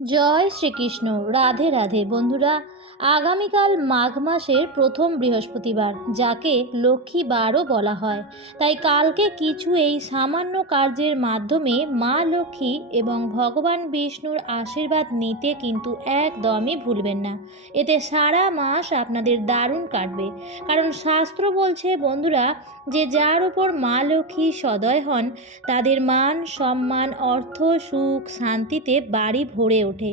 জয় শ্রীকৃষ্ণ। রাধে রাধে। বন্ধুরা, আগামীকাল মাঘ মাসের প্রথম বৃহস্পতিবার, যাকে লক্ষ্মী বারও বলা হয়। তাই কালকে কিছু এই সামান্য কার্যের মাধ্যমে মা লক্ষ্মী এবং ভগবান বিষ্ণুর আশীর্বাদ নিতে কিন্তু একদমই ভুলবেন না। এতে সারা মাস আপনাদের দারুণ কাটবে। কারণ শাস্ত্র বলছে, বন্ধুরা, যে যার উপর মা লক্ষ্মী সদয় হন, তাদের মান, সম্মান, অর্থ, সুখ, শান্তিতে বাড়ি ভরে ওঠে।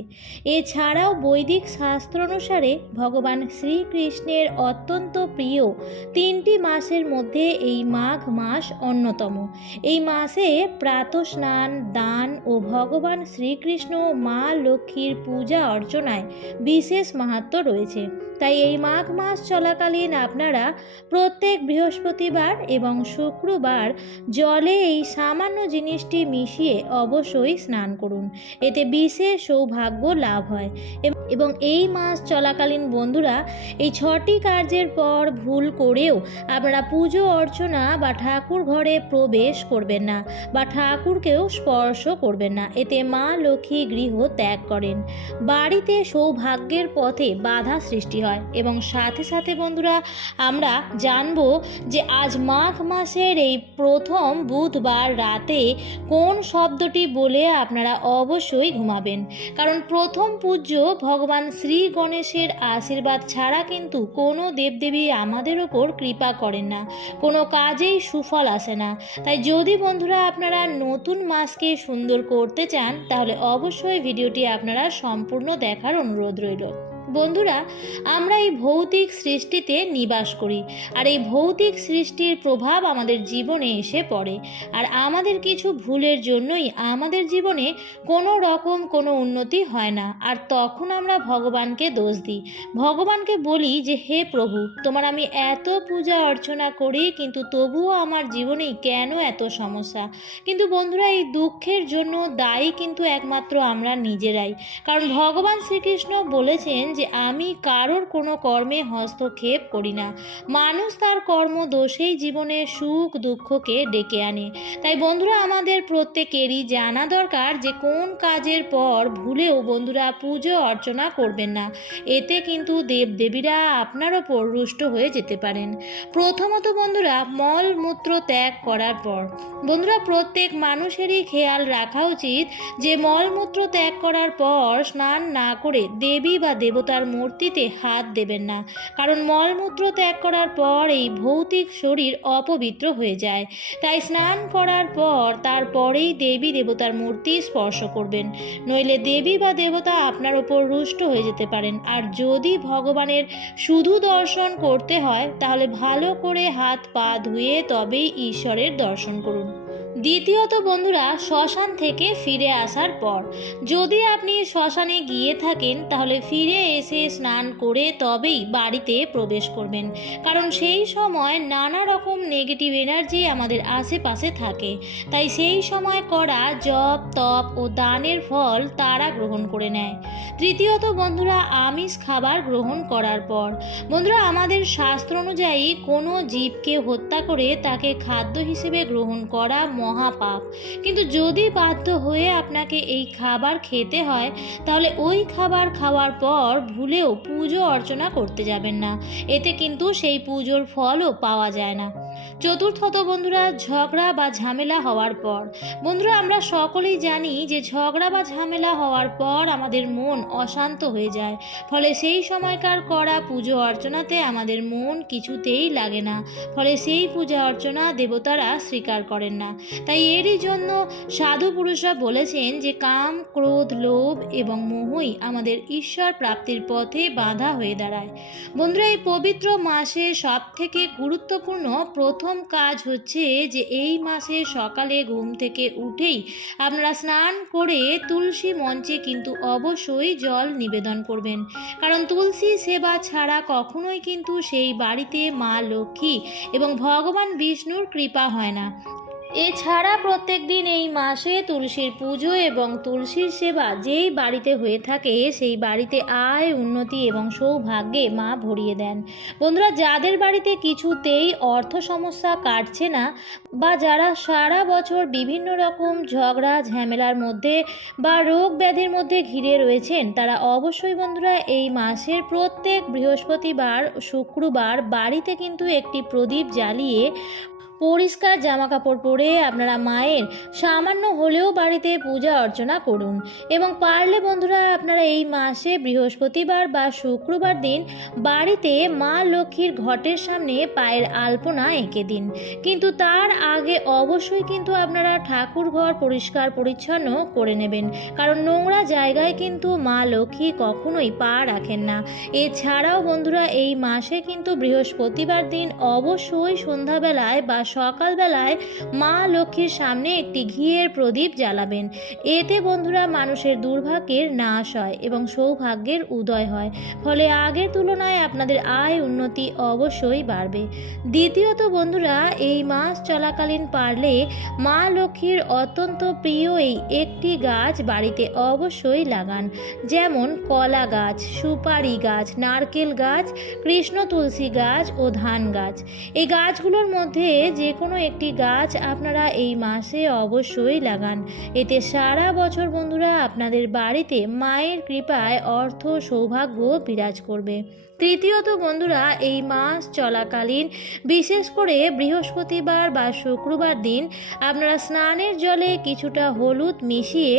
এছাড়াও বৈদিক শাস্ত্র অনুসারে ভগবান শ্রীকৃষ্ণের অত্যন্ত প্রিয় তিনটি মাসের মধ্যে এই মাঘ মাস অন্যতম। এই মাসে প্রাতঃস্নান, দান ও ভগবান শ্রীকৃষ্ণ মা লক্ষ্মীর পূজা অর্চনায় বিশেষ মাহাত্ম্য রয়েছে। তাই এই মাঘ মাস চলাকালীন আপনারা প্রত্যেক বৃহস্পতিবার এবং শুক্রবার জলে এই সামান্য জিনিসটি মিশিয়ে অবশ্যই স্নান করুন। এতে বিশেষ সৌভাগ্য লাভ হয়। এবং এই মাস চলাকালীন বন্ধুরা, এই ছটি কার্যের পর ভুল করেও আপনারা পুজো অর্চনা বা ঠাকুর ঘরে প্রবেশ করবেন না বা ঠাকুরকেও স্পর্শ করবেন না। এতে মা লক্ষ্মী গৃহ ত্যাগ করেন। বাড়িতে সৌভাগ্যের পথে বাধা সৃষ্টি হয়। এবং সাথে সাথে বন্ধুরা, আমরা জানব যে আজ মাঘ মাসের এই প্রথম বুধবার রাতে কোন শব্দটি বলে আপনারা অবশ্যই ঘুমাবেন। কারণ প্রথম পূজ্য ভগবান শ্রী গণেশের আশীর্বাদ ছাড়া কিন্তু কোনো দেবদেবী আমাদের ওপর কৃপা করেন না। কোনো কাজেই সুফল আসে না। তাই যদি বন্ধুরা আপনারা নতুন মাসকে সুন্দর করতে চান, তাহলে অবশ্যই ভিডিওটি আপনারা সম্পূর্ণ দেখার অনুরোধ রইল। বন্ধুরা, আমরা এই ভৌতিক সৃষ্টিতে নিবাস করি, আর এই ভৌতিক সৃষ্টির প্রভাব আমাদের জীবনে এসে পড়ে, আর আমাদের কিছু ভুলের জন্যই আমাদের জীবনে কোনো রকম কোনো উন্নতি হয় না, আর তখন আমরা ভগবানকে দোষ দিই। ভগবানকে বলি যে, হে প্রভু, তোমার আমি এত পূজা অর্চনা করি, কিন্তু তবুও আমার জীবনেই কেন এত সমস্যা? কিন্তু বন্ধুরা, এই দুঃখের জন্য দায়ী কিন্তু একমাত্র আমরা নিজেরাই। কারণ ভগবান শ্রীকৃষ্ণ বলেছেন যে আমি কারোর কোনো কর্মে হস্তক্ষেপ করি না। মানুষ তার কর্ম দোষেই জীবনে সুখ দুঃখকে ডেকে আনে। তাই বন্ধুরা, আমাদের প্রত্যেকেরই জানা দরকার যে কোন কাজের পর ভুলেও বন্ধুরা পুজো অর্চনা করবেন না। এতে কিন্তু দেবদেবীরা আপনার ওপর রুষ্ট হয়ে যেতে পারেন। প্রথমত বন্ধুরা মলমূত্র ত্যাগ করার পর। বন্ধুরা, প্রত্যেক মানুষেরই খেয়াল রাখা উচিত যে মলমূত্র ত্যাগ করার পর স্নান না করে দেবী বা দেবতার মূর্তিতে হাত দেবেন না। কারণ মলমূত্র ত্যাগ করার পর এই ভৌতিক শরীর অপবিত্র হয়ে যায়। তাই স্নান করার পর তারপরেই দেবী দেবতার মূর্তি স্পর্শ করবেন। নইলে দেবী বা দেবতা আপনার ওপর রুষ্ট হয়ে যেতে পারেন। আর যদি ভগবানের শুধু দর্শন করতে হয়, তাহলে ভালো করে হাত পা ধুয়ে তবেই ঈশ্বরের দর্শন করুন। দ্বিতীয়ত বন্ধুরা, শ্মশান থেকে ফিরে আসার পর। যদি আপনি শ্মশানে গিয়ে থাকেন, তাহলে ফিরে এসে স্নান করে তবেই বাড়িতে প্রবেশ করবেন। কারণ সেই সময় নানা রকম নেগেটিভ এনার্জি আমাদের আশেপাশে থাকে। তাই সেই সময় করা জপ, তপ ও দানের ফল তারা গ্রহণ করে নেয়। তৃতীয়ত বন্ধুরা, আমিষ খাবার গ্রহণ করার পর। বন্ধুরা, আমাদের শাস্ত্র অনুযায়ী কোনো জীবকে হত্যা করে তাকে খাদ্য হিসেবে গ্রহণ করা মহাপাপ। কিন্তু যদি বাধ্য হয়ে আপনাকে এই খাবার খেতে হয়, তাহলে ওই খাবার খাওয়ার পর ভুলেও পুজো অর্চনা করতে যাবেন না। এতে কিন্তু সেই পুজোর ফলও পাওয়া যায় না। চতুর্থত বন্ধুরা ঝগড়া বা ঝামেলা হওয়ার পর। বন্ধুরা, আমরা সকলেই জানি যে ঝগড়া বা ঝামেলা হওয়ার পর আমাদের মন অশান্ত হয়ে যায়। ফলে সেই সময়কার করা পুজো অর্চনাতে আমাদের মন কিছুতেই লাগে না। ফলে সেই পূজা অর্চনা দেবতারা স্বীকার করেন না। তাই এরই জন্য সাধু পুরুষরা বলেছেন যে কাম, ক্রোধ, লোভ এবং মোহই আমাদের ঈশ্বর প্রাপ্তির পথে বাধা হয়ে দাঁড়ায়। বন্ধুরা, এই পবিত্র মাসে সব থেকে গুরুত্বপূর্ণ প্রথম কাজ হচ্ছে যে এই মাসে সকালে ঘুম থেকে উঠেই আপনারা স্নান করে তুলসী মঞ্চে কিন্তু অবশ্যই জল নিবেদন করবেন। কারণ তুলসী সেবা ছাড়া কখনোই কিন্তু সেই বাড়িতে মা লক্ষ্মী এবং ভগবান বিষ্ণুর কৃপা হয় না। এছাড়া প্রত্যেক দিন এই মাসে তুলসীর পুজো এবং তুলসীর সেবা যেই বাড়িতে হয়ে থাকে, সেই বাড়িতে আয়, উন্নতি এবং সৌভাগ্যে মা ভরিয়ে দেন। বন্ধুরা, যাদের বাড়িতে কিছুতেই অর্থ সমস্যা কাটছে না বা যারা সারা বছর বিভিন্ন রকম ঝগড়া, ঝামেলার মধ্যে বা রোগ ব্যাধির মধ্যে ঘিরে রয়েছেন, তারা অবশ্যই বন্ধুরা এই মাসের প্রত্যেক বৃহস্পতিবার, শুক্রবার বাড়িতে কিন্তু একটি প্রদীপ জ্বালিয়ে পরিষ্কার জামা কাপড় পরে আপনারা মায়ের সামান্য হলেও বাড়িতে পূজা অর্চনা করুন। এবং পারলে বন্ধুরা আপনারা এই মাসে বৃহস্পতিবার বা শুক্রবার দিন বাড়িতে মা লক্ষ্মীর ঘটের সামনে পায়ের আলপনা এঁকে দিন। কিন্তু তার আগে অবশ্যই কিন্তু আপনারা ঠাকুর ঘর পরিষ্কার পরিচ্ছন্ন করে নেবেন। কারণ নোংরা জায়গায় কিন্তু মা লক্ষ্মী কখনোই পা রাখেন না। এছাড়াও বন্ধুরা এই মাসে কিন্তু বৃহস্পতিবার দিন অবশ্যই সন্ধ্যাবেলায় বা সকালবেলায় মা লক্ষ্মীর সামনে একটি ঘিয়ের প্রদীপ জ্বালাবেন। এতে বন্ধুরা মানুষের দুর্ভাগ্যের নাশ হয় এবং সৌভাগ্যের উদয় হয়। ফলে আগের তুলনায় আপনাদের আয় উন্নতি অবশ্যই বাড়বে। দ্বিতীয়ত বন্ধুরা, এই মাস চলাকালীন পারলে মা লক্ষ্মীর অত্যন্ত প্রিয় এই একটি গাছ বাড়িতে অবশ্যই লাগান। যেমন কলা গাছ, সুপারি গাছ, নারকেল গাছ, কৃষ্ণ তুলসী গাছ ও ধান গাছ। এই গাছগুলোর মধ্যে যে কোনো একটি গাছ আপনারা এই মাসে অবশ্যই লাগান। এতে সারা বছর বন্ধুরা আপনাদের বাড়িতে মায়ের কৃপায় অর্থ সৌভাগ্য বিরাজ করবে। তৃতীয়ত বন্ধুরা, এই মাস চলাকালীন বিশেষ করে বৃহস্পতিবার বা শুক্রবার দিন আপনারা স্নানের জলে কিছুটা হলুদ মিশিয়ে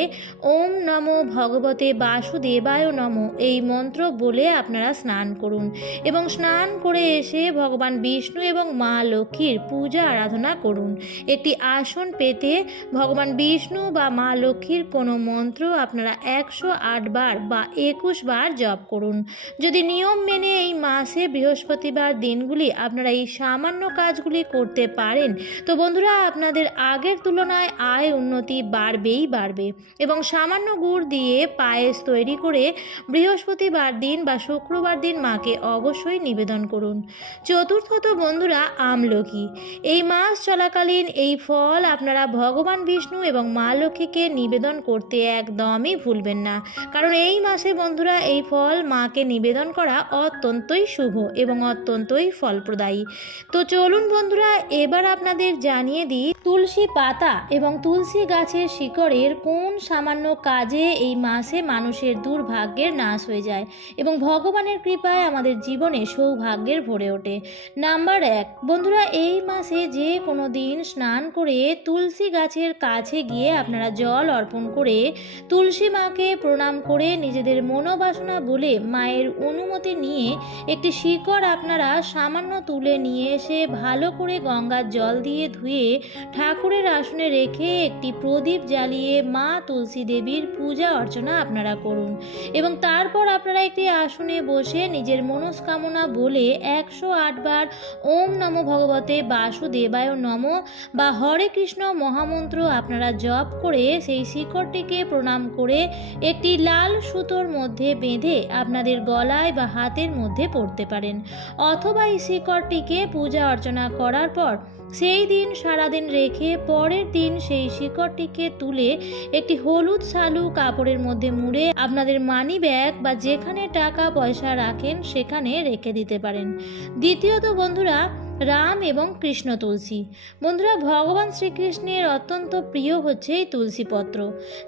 ওম নম ভগবতে বাসুদেবায় নম এই মন্ত্র বলে আপনারা স্নান করুন এবং স্নান করে এসে ভগবান বিষ্ণু এবং মা লক্ষ্মীর পূজা আরাধনা করুন। একটি আসন পেতে ভগবান বিষ্ণু বা মা লক্ষ্মীর কোনো মন্ত্র আপনারা একশো বার বা একুশ বার জপ করুন। যদি নিয়ম মেনে এই মাসে বৃহস্পতিবার দিনগুলি আপনারা এই সামান্য কাজগুলি করতে পারেন। তো বন্ধুরা, আপনাদের আগের তুলনায় আয় উন্নতি বাড়বেই বাড়বে এবং সামান্য গুড় দিয়ে পায়েস তৈরি করে বৃহস্পতিবার দিন বা শুক্রবার দিন মাকে অবশ্যই নিবেদন করুন। চতুর্থত বন্ধুরা, আমলকি। এই মাস চলাকালীন এই ফল আপনারা ভগবান বিষ্ণু এবং মা লক্ষ্মীকে নিবেদন করতে একদমই ভুলবেন না। কারণ এই মাসে বন্ধুরা, এই ফল মাকে নিবেদন করা অত্যন্তই শুভ এবং অত্যন্তই ফলপ্রদায়ী। তো চলুন বন্ধুরা, এবার আপনাদের জানিয়ে দিই তুলসী পাতা এবং তুলসী গাছের শিকড়ের কোন সামান্য কাজে এই মাসে মানুষের দুর্ভাগ্যের নাশ হয়ে যায় এবং ভগবানের কৃপায় আমাদের জীবনে সৌভাগ্যের ভরে ওঠে। নাম্বার এক, বন্ধুরা, এই মাসে যে কোনো দিন স্নান করে তুলসী গাছের কাছে গিয়ে আপনারা জল অর্পণ করে তুলসী মাকে প্রণাম করে নিজেদের মনোবাসনা বলে মায়ের অনুমতি নিয়ে একটি শিকড় আপনারা সামান্য তুলে নিয়ে এসে ভালো করে গঙ্গার জল দিয়ে ধুয়ে ঠাকুরের আসনে রেখে একটি প্রদীপ জ্বালিয়ে মা তুলসী দেবীর পূজা অর্চনা আপনারা করুন। এবং তারপর আপনারা একটি আসনে বসে নিজের মনস্কামনা বলে একশো আটবার ওম নম ভগবতে বাসুদেবায় নম বা হরে কৃষ্ণ মহামন্ত্র আপনারা জপ করে সেই শিকড়টিকে প্রণাম করে একটি লাল সুতোর মধ্যে বেঁধে আপনাদের গলায় বা হাতের মধ্যে পড়তে পারেন। অথবা এই শিকড়টিকে পূজা অর্চনা করার পর সেই দিন সারাদিন রেখে পরের দিন সেই শিকড়টিকে তুলে একটি হলুদ সালু কাপড়ের মধ্যে মুড়ে আপনাদের মানি ব্যাগ বা যেখানে টাকা পয়সা রাখেন সেখানে রেখে দিতে পারেন। দ্বিতীয়ত বন্ধুরা রাম এবং কৃষ্ণ তুলসী। বন্ধুরা, ভগবান শ্রীকৃষ্ণের অত্যন্ত প্রিয় হচ্ছে এই তুলসী পত্র।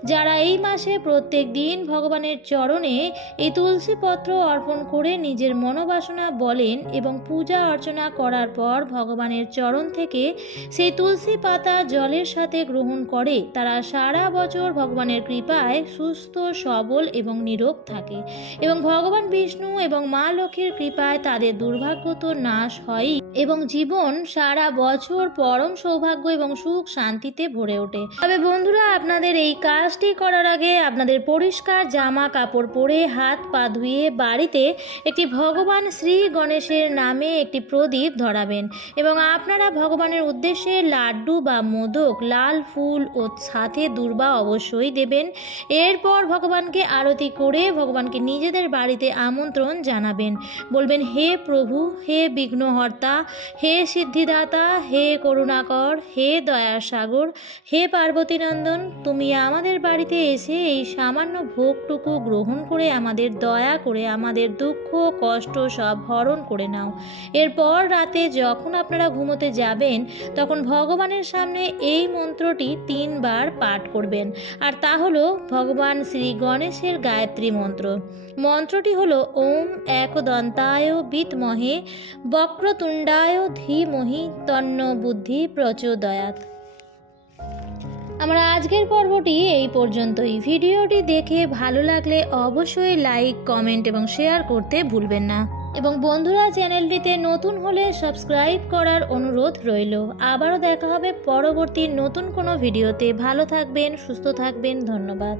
যারা এই মাসে প্রত্যেক দিন ভগবানের চরণে এই তুলসী পত্র অর্পণ করে নিজের মনোবাসনা বলেন এবং পূজা অর্চনা করার পর ভগবানের চরণ থেকে সেই তুলসী পাতা জলের সাথে গ্রহণ করে, তারা সারা বছর ভগবানের কৃপায় সুস্থ, সবল এবং নিরোগ থাকে। এবং ভগবান বিষ্ণু এবং মা লক্ষ্মীর কৃপায় তাদের দুর্ভাগ্য তো নাশ হয়ই। এবং জীবন সারা বছর পরম সৌভাগ্য এবং সুখ শান্তিতে ভরে ওঠে। তবে বন্ধুরা, আপনাদের এই কাজটি করার আগে আপনাদের পরিষ্কার জামা কাপড় পরে হাত পা ধুয়ে বাড়িতে একটি ভগবান শ্রী গণেশের নামে একটি প্রদীপ ধরাবেন এবং আপনারা ভগবানের উদ্দেশ্যে লাড্ডু বা মোদক, লাল ফুল ও সাথে দুর্বা অবশ্যই দেবেন। এরপর ভগবানকে আরতি করে ভগবানকে নিজেদের বাড়িতে আমন্ত্রণ জানাবেন। বলবেন, হে প্রভু, হে বিঘ্নহর্তা হে সিদ্ধিদাতা, হে করুণাকর, হে দয়ার সাগর হে পার্বতীনন্দন, তুমি আমাদের বাড়িতে এসে এই সামান্য ভোগটুকু গ্রহণ করে আমাদের দয়া করে আমাদের দুঃখ, কষ্ট সব হরণ করে নাও। এরপর রাতে যখন আপনারা ঘুমোতে যাবেন, তখন ভগবানের সামনে এই মন্ত্রটি তিনবার পাঠ করবেন। আর তা হলো ভগবান শ্রী গণেশের গায়ত্রী মন্ত্র। মন্ত্রটি হলো, ওম একদন্তায় বিতমহে বক্রতুণ্ডায় ধীমহি তন্ন বুদ্ধি প্রচোদয়াত আমার আজকের পর্বটি এই পর্যন্তই। ভিডিওটি দেখে ভালো লাগলে অবশ্যই লাইক, কমেন্ট এবং শেয়ার করতে ভুলবেন না। এবং বন্ধুরা, চ্যানেলটিতে নতুন হলে সাবস্ক্রাইব করার অনুরোধ রইল। আবারও দেখা হবে পরবর্তী নতুন কোনো ভিডিওতে। ভালো থাকবেন, সুস্থ থাকবেন, ধন্যবাদ।